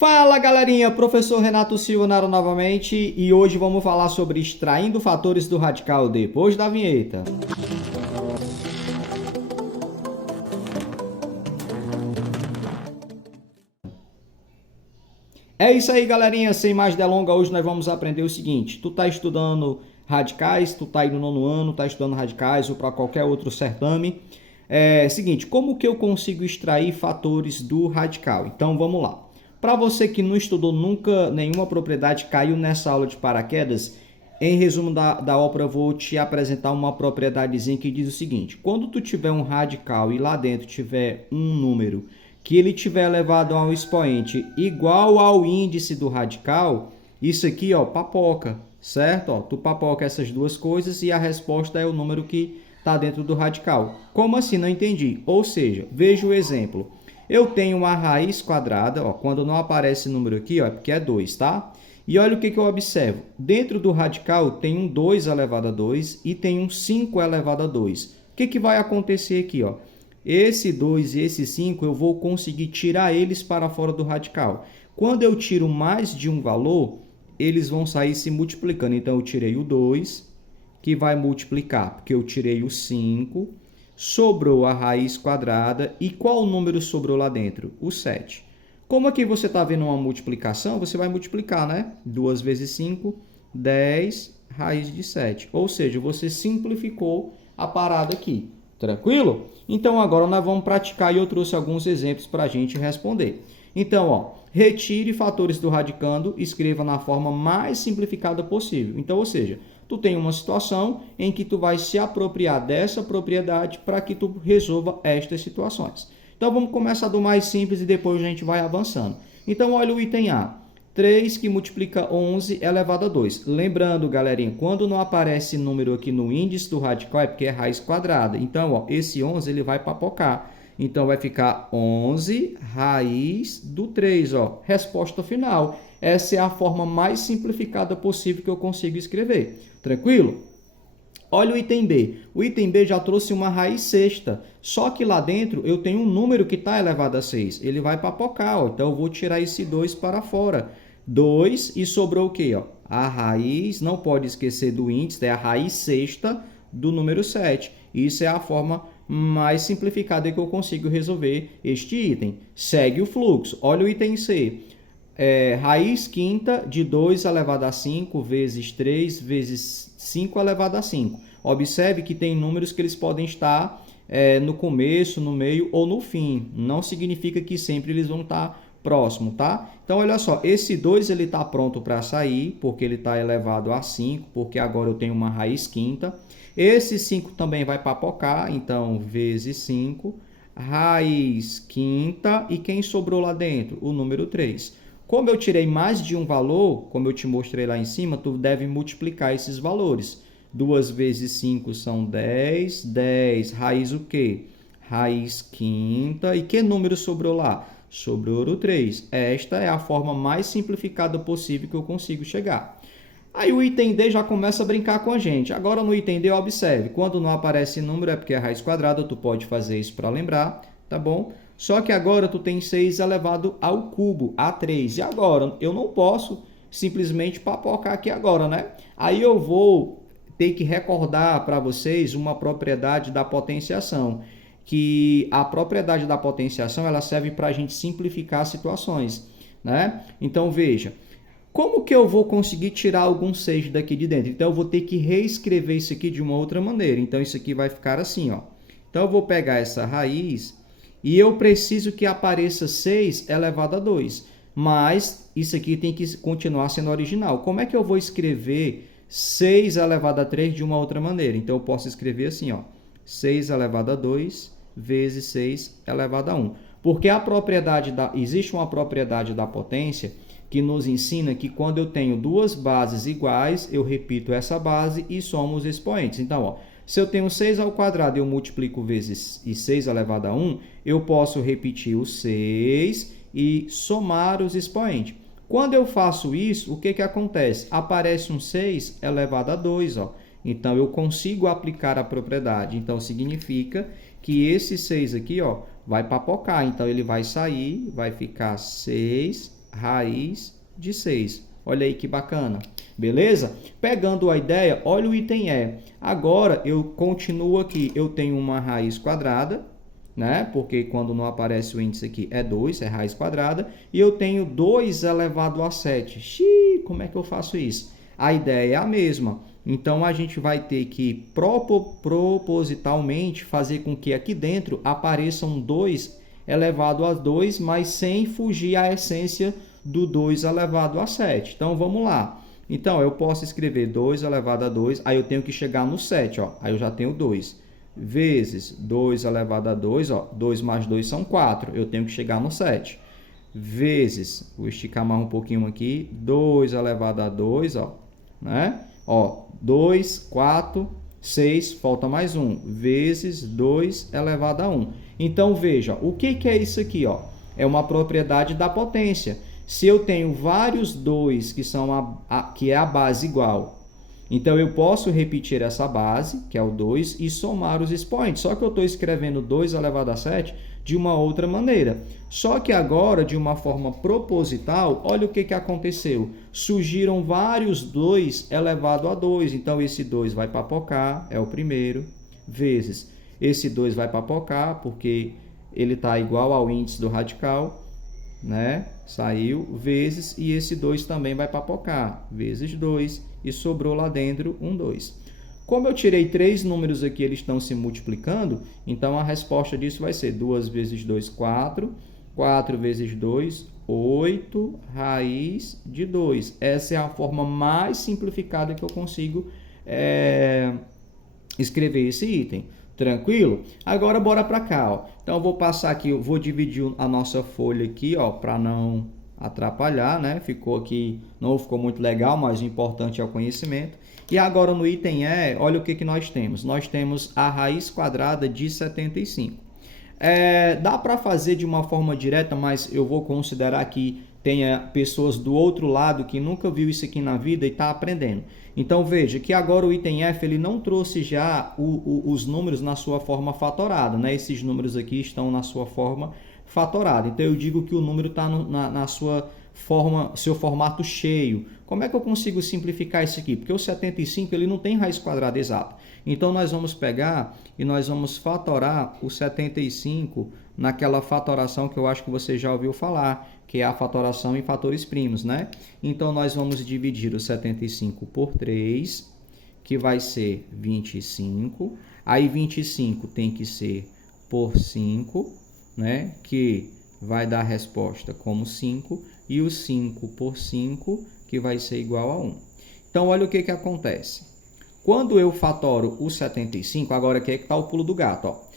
Fala galerinha, professor Renato Silva na área novamente e hoje vamos falar sobre extraindo fatores do radical depois da vinheta. É isso aí galerinha, sem mais delongas, hoje nós vamos aprender o seguinte: tu tá estudando radicais, tu tá aí no nono ano, tá estudando radicais ou para qualquer outro certame. Seguinte, como que eu consigo extrair fatores do radical? Então vamos lá. Para você que não estudou nunca nenhuma propriedade, caiu nessa aula de paraquedas, em resumo da ópera, eu vou te apresentar uma propriedadezinha que diz o seguinte: quando tu tiver um radical e lá dentro tiver um número que ele tiver elevado a um expoente igual ao índice do radical, isso aqui, ó, papoca, certo? Ó, tu papoca essas duas coisas e a resposta é o número que está dentro do radical. Como assim? Não entendi. Ou seja, veja o exemplo. Eu tenho uma raiz quadrada, ó, quando não aparece número aqui, ó, é porque é 2, tá? E olha o que eu observo. Dentro do radical tem um 2 elevado a 2 e tem um 5 elevado a 2. O que vai acontecer aqui, ó? Esse 2 e esse 5 eu vou conseguir tirar eles para fora do radical. Quando eu tiro mais de um valor, eles vão sair se multiplicando. Então eu tirei o 2, que vai multiplicar, porque eu tirei o 5, sobrou a raiz quadrada. E qual número sobrou lá dentro? O 7. Como aqui você está vendo uma multiplicação, você vai multiplicar, né? 2 vezes 5, 10, raiz de 7. Ou seja, você simplificou a parada aqui. Tranquilo? Então agora nós vamos praticar e eu trouxe alguns exemplos para a gente responder. Então, ó, retire fatores do radicando, escreva na forma mais simplificada possível. Então, ou seja, tu tem uma situação em que tu vai se apropriar dessa propriedade para que tu resolva estas situações. Então, vamos começar do mais simples e depois a gente vai avançando. Então, olha o item A. 3 que multiplica 11 elevado a 2. Lembrando, galerinha, quando não aparece número aqui no índice do radical é porque é raiz quadrada. Então, ó, esse 11 ele vai papocar. Então, vai ficar 11 raiz do 3. Ó. Resposta final. Essa é a forma mais simplificada possível que eu consigo escrever. Tranquilo? Olha o item B. O item B já trouxe uma raiz sexta. Só que lá dentro eu tenho um número que está elevado a 6. Ele vai papocar, ó. Então eu vou tirar esse 2 para fora. 2 e sobrou o quê? Ó? A raiz, não pode esquecer do índice, é a raiz sexta do número 7. Isso é a forma mais simplificada que eu consigo resolver este item. Segue o fluxo. Olha o item C. Raiz quinta de 2 elevado a 5 vezes 3 vezes 5 elevado a 5. Observe que tem números que eles podem estar no começo, no meio ou no fim. Não significa que sempre eles vão estar próximo, tá? Então, olha só, esse 2 ele está pronto para sair, porque ele está elevado a 5, porque agora eu tenho uma raiz quinta. Esse 5 também vai papocar, então, vezes 5, raiz quinta, e quem sobrou lá dentro? O número 3. Como eu tirei mais de um valor, como eu te mostrei lá em cima, tu deve multiplicar esses valores. 2 vezes 5 são 10. 10, raiz o quê? Raiz quinta. E que número sobrou lá? Sobrou o 3. Esta é a forma mais simplificada possível que eu consigo chegar. Aí o item D já começa a brincar com a gente. Agora no item D, observe, quando não aparece número é porque é raiz quadrada, tu pode fazer isso para lembrar, tá bom? Só que agora tu tem 6 elevado ao cubo, a 3. E agora eu não posso simplesmente papocar aqui agora, né? Aí eu vou ter que recordar para vocês uma propriedade da potenciação, que a propriedade da potenciação ela serve para a gente simplificar situações, né? Então veja, como que eu vou conseguir tirar algum 6 daqui de dentro? Então eu vou ter que reescrever isso aqui de uma outra maneira. Então isso aqui vai ficar assim, ó. Então eu vou pegar essa raiz e eu preciso que apareça 6 elevado a 2. Mas isso aqui tem que continuar sendo original. Como é que eu vou escrever 6 elevado a 3 de uma outra maneira? Então, eu posso escrever assim, ó, 6 elevado a 2 vezes 6 elevado a 1. Porque existe uma propriedade da potência que nos ensina que quando eu tenho duas bases iguais, eu repito essa base e somo os expoentes. Então, ó, se eu tenho 6 ao quadrado e eu multiplico vezes 6 elevado a 1, eu posso repetir o 6 e somar os expoentes. Quando eu faço isso, o que acontece? Aparece um 6 elevado a 2. Ó. Então, eu consigo aplicar a propriedade. Então, significa que esse 6 aqui ó, vai papocar. Então, ele vai sair, vai ficar 6 raiz de 6. Olha aí que bacana. Beleza? Pegando a ideia, olha o item E. Agora, eu continuo aqui. Eu tenho uma raiz quadrada, né? Porque quando não aparece o índice aqui é 2, é raiz quadrada. E eu tenho 2 elevado a 7. Xiii, como é que eu faço isso? A ideia é a mesma. Então, a gente vai ter que propositalmente fazer com que aqui dentro apareçam 2 elevado a 2, mas sem fugir à essência do 2 elevado a 7. Então, vamos lá. Então, eu posso escrever 2 elevado a 2, aí eu tenho que chegar no 7, ó. Aí eu já tenho 2. Vezes 2 elevado a 2, ó. 2 mais 2 são 4. Eu tenho que chegar no 7. Vezes, vou esticar mais um pouquinho aqui, 2 elevado a 2, ó. Né? Ó, 2, 4, 6, falta mais 1. Vezes 2 elevado a 1. Então, veja, o que é isso aqui, ó? É uma propriedade da potência. Se eu tenho vários 2 que é a base igual, então eu posso repetir essa base, que é o 2, e somar os expoentes. Só que eu estou escrevendo 2 elevado a 7 de uma outra maneira. Só que agora, de uma forma proposital, olha o que aconteceu. Surgiram vários 2 elevado a 2. Então, esse 2 vai papocar, é o primeiro, vezes esse 2 vai papocar, porque ele está igual ao índice do radical, né? Saiu, vezes, e esse 2 também vai papocar, vezes 2, e sobrou lá dentro um 2. Como eu tirei 3 números aqui, eles estão se multiplicando, então a resposta disso vai ser 2 vezes 2, 4, 4 vezes 2, 8, raiz de 2. Essa é a forma mais simplificada que eu consigo escrever esse item. Tranquilo? Agora bora para cá, ó. Então eu vou passar aqui, eu vou dividir a nossa folha aqui, ó, para não atrapalhar, né? Ficou aqui, não ficou muito legal, mas o importante é o conhecimento. E agora no item E, olha o que nós temos. Nós temos a raiz quadrada de 75. Dá para fazer de uma forma direta, mas eu vou considerar que tenha pessoas do outro lado que nunca viu isso aqui na vida e está aprendendo. Então veja que agora o item F ele não trouxe já os números na sua forma fatorada, né? Esses números aqui estão na sua forma fatorada. Então eu digo que o número está na sua forma, seu formato cheio. Como é que eu consigo simplificar isso aqui? Porque o 75 ele não tem raiz quadrada exata. Então nós vamos pegar e nós vamos fatorar o 75 naquela fatoração que eu acho que você já ouviu falar, que é a fatoração em fatores primos, né? Então nós vamos dividir o 75 por 3, que vai ser 25. Aí 25 tem que ser por 5, né? Que vai dar a resposta como 5. E o 5 por 5, que vai ser igual a 1. Então olha o que acontece. Quando eu fatoro o 75, agora aqui é que está o pulo do gato, ó.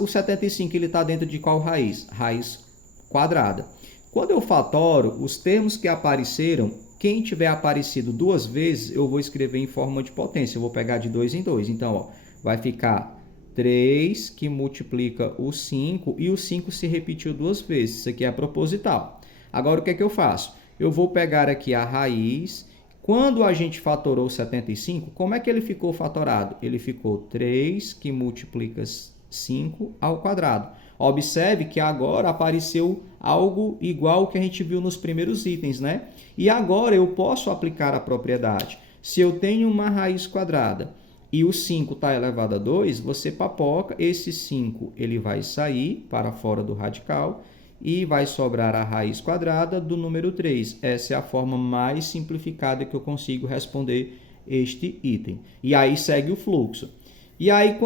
O 75 ele está dentro de qual raiz? Raiz quadrada. Quando eu fatoro, os termos que apareceram, quem tiver aparecido 2 vezes, eu vou escrever em forma de potência. Eu vou pegar de 2 em 2. Então, ó, vai ficar 3 que multiplica o 5 e o 5 se repetiu 2 vezes. Isso aqui é proposital. Agora, o que é que eu faço? Eu vou pegar aqui a raiz. Quando a gente fatorou 75, como é que ele ficou fatorado? Ele ficou 3 que multiplica 5 ao quadrado. Observe que agora apareceu algo igual ao que a gente viu nos primeiros itens, né? E agora eu posso aplicar a propriedade. Se eu tenho uma raiz quadrada e o 5 está elevado a 2, você papoca, esse 5 ele vai sair para fora do radical e vai sobrar a raiz quadrada do número 3. Essa é a forma mais simplificada que eu consigo responder este item. E aí segue o fluxo. E aí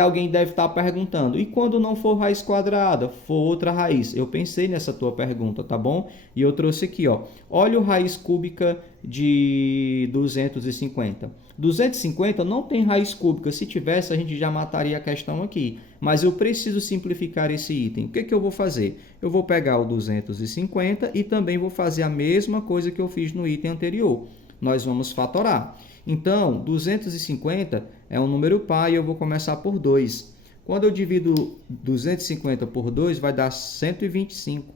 alguém deve estar perguntando, e quando não for raiz quadrada, for outra raiz? Eu pensei nessa tua pergunta, tá bom? E eu trouxe aqui, ó. Olha o raiz cúbica de 250. 250 não tem raiz cúbica. Se tivesse, a gente já mataria a questão aqui. Mas eu preciso simplificar esse item. O que eu vou fazer? Eu vou pegar o 250 e também vou fazer a mesma coisa que eu fiz no item anterior. Nós vamos fatorar. Então, 250 é um número par e eu vou começar por 2. Quando eu divido 250 por 2, vai dar 125.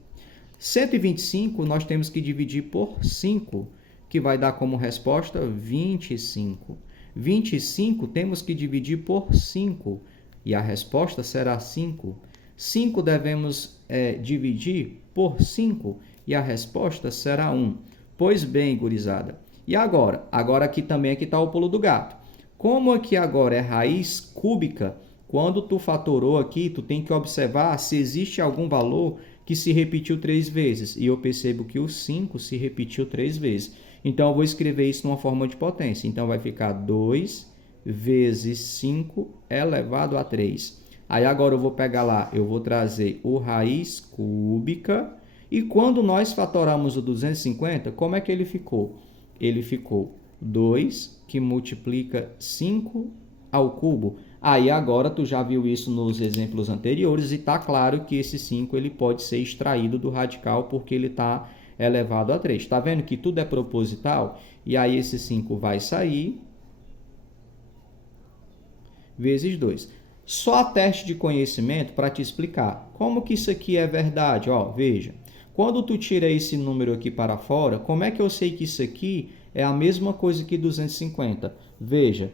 125 nós temos que dividir por 5, que vai dar como resposta 25. 25 temos que dividir por 5, e a resposta será 5. 5 devemos dividir por 5, e a resposta será 1. Pois bem, gurizada. E agora? Agora aqui também está o pulo do gato. Como aqui agora é raiz cúbica, quando tu fatorou aqui, tu tem que observar se existe algum valor que se repetiu 3 vezes. E eu percebo que o 5 se repetiu 3 vezes. Então, eu vou escrever isso numa forma de potência. Então, vai ficar 2 vezes 5 elevado a 3. Aí, agora eu vou pegar lá, eu vou trazer o raiz cúbica. E quando nós fatoramos o 250, como é que ele ficou? Ele ficou 2 que multiplica 5 ao cubo. Aí agora tu já viu isso nos exemplos anteriores e está claro que esse 5 ele pode ser extraído do radical porque ele está elevado a 3. Está vendo que tudo é proposital? E aí esse 5 vai sair vezes 2. Só teste de conhecimento para te explicar. Como que isso aqui é verdade? Ó, veja. Quando tu tira esse número aqui para fora, como é que eu sei que isso aqui é a mesma coisa que 250? Veja,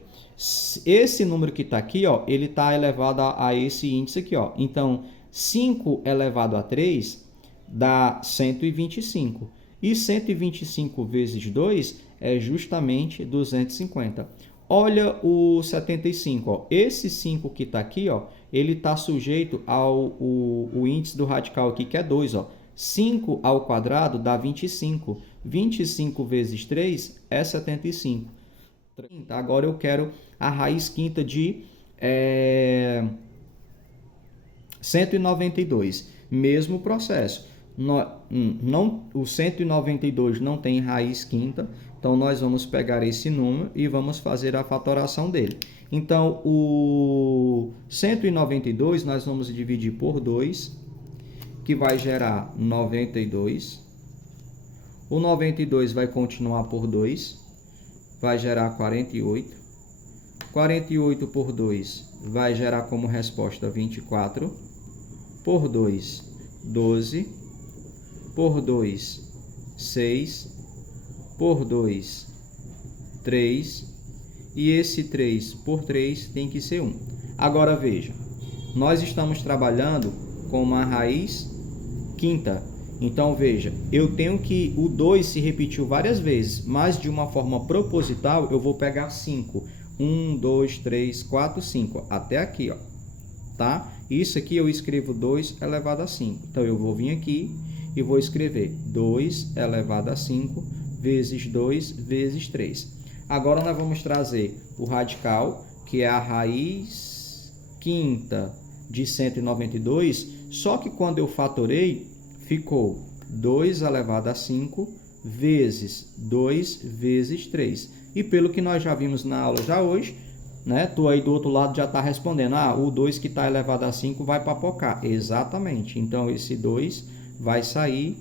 esse número que está aqui, ó, ele está elevado a esse índice aqui. Ó. Então, 5 elevado a 3 dá 125. E 125 vezes 2 é justamente 250. Olha o 75. Ó. Esse 5 que está aqui, ó, ele está sujeito ao o índice do radical aqui, que é 2. Ó. 5 ao quadrado dá 25. 25 vezes 3 é 75. Agora eu quero a raiz quinta de 192. Mesmo processo. O 192 não tem raiz quinta, então nós vamos pegar esse número e vamos fazer a fatoração dele. Então, o 192 nós vamos dividir por 2, que vai gerar 92. O 92 vai continuar por 2, vai gerar 48. 48 por 2 vai gerar como resposta 24. Por 2, 12. Por 2, 6. Por 2, 3. E esse 3 por 3 tem que ser 1. Agora veja, nós estamos trabalhando com uma raiz quinta. Então veja, eu tenho que o 2 se repetiu várias vezes, mas de uma forma proposital eu vou pegar 5. 1, 2, 3, 4, 5. Até aqui, ó. Tá? Isso aqui eu escrevo 2 elevado a 5. Então eu vou vir aqui e vou escrever 2 elevado a 5 vezes 2 vezes 3. Agora nós vamos trazer o radical, que é a raiz quinta de 192, só que quando eu fatorei, ficou 2 elevado a 5 vezes 2 vezes 3. E pelo que nós já vimos na aula já hoje, né, tu aí do outro lado já está respondendo, o 2 que está elevado a 5 vai papocar. Exatamente, então esse 2 vai sair.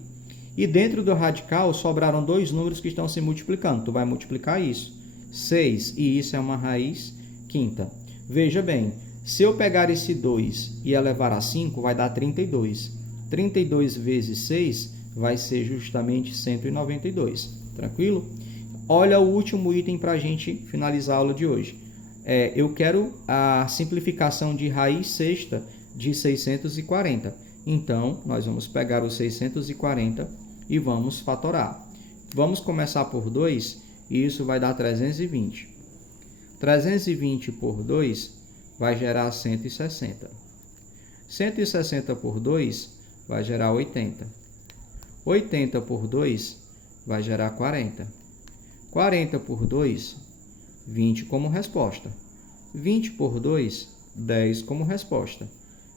E dentro do radical sobraram dois números que estão se multiplicando. Tu vai multiplicar isso. 6, e isso é uma raiz quinta. Veja bem, se eu pegar esse 2 e elevar a 5, vai dar 32. 32 vezes 6 vai ser justamente 192. Tranquilo? Olha o último item para a gente finalizar a aula de hoje. Eu quero a simplificação de raiz sexta de 640. Então, nós vamos pegar o 640 e vamos fatorar. Vamos começar por 2 e isso vai dar 320. 320 por 2 vai gerar 160. 160 por 2 vai gerar 80. 80 por 2 vai gerar 40. 40 por 2, 20 como resposta. 20 por 2, 10 como resposta.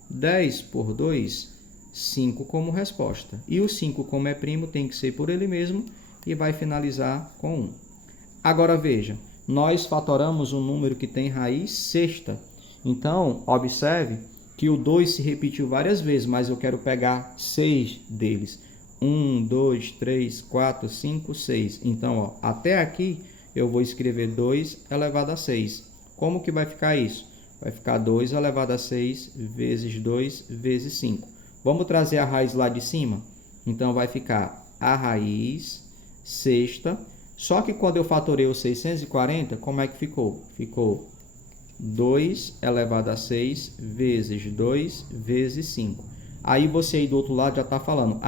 10 por 2, 5 como resposta. E o 5, como é primo, tem que ser por ele mesmo e vai finalizar com 1. Agora veja, nós fatoramos um número que tem raiz sexta. Então, observe que o 2 se repetiu várias vezes, mas eu quero pegar 6 deles. 1, 2, 3, 4, 5, 6. Então, ó, até aqui eu vou escrever 2 elevado a 6. Como que vai ficar isso? Vai ficar 2 elevado a 6 vezes 2 vezes 5. Vamos trazer a raiz lá de cima? Então, vai ficar a raiz sexta. Só que quando eu fatorei o 640, como é que ficou? Ficou 2 elevado a 6 vezes 2 vezes 5. Aí você aí do outro lado já está falando,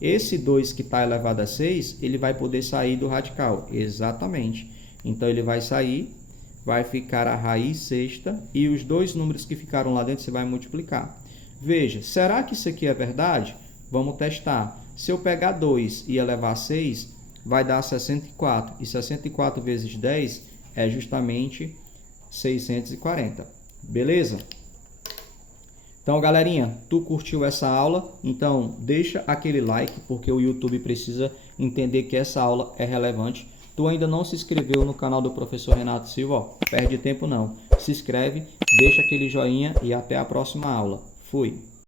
esse 2 que está elevado a 6, ele vai poder sair do radical. Exatamente. Então, ele vai sair, vai ficar a raiz sexta e os dois números que ficaram lá dentro você vai multiplicar. Veja, será que isso aqui é verdade? Vamos testar. Se eu pegar 2 e elevar a 6, vai dar 64. E 64 vezes 10 é justamente 640. Beleza? Então, galerinha, tu curtiu essa aula? Então, deixa aquele like, porque o YouTube precisa entender que essa aula é relevante. Tu ainda não se inscreveu no canal do professor Renato Silva? Ó, perde tempo não. Se inscreve, deixa aquele joinha e até a próxima aula. Fui!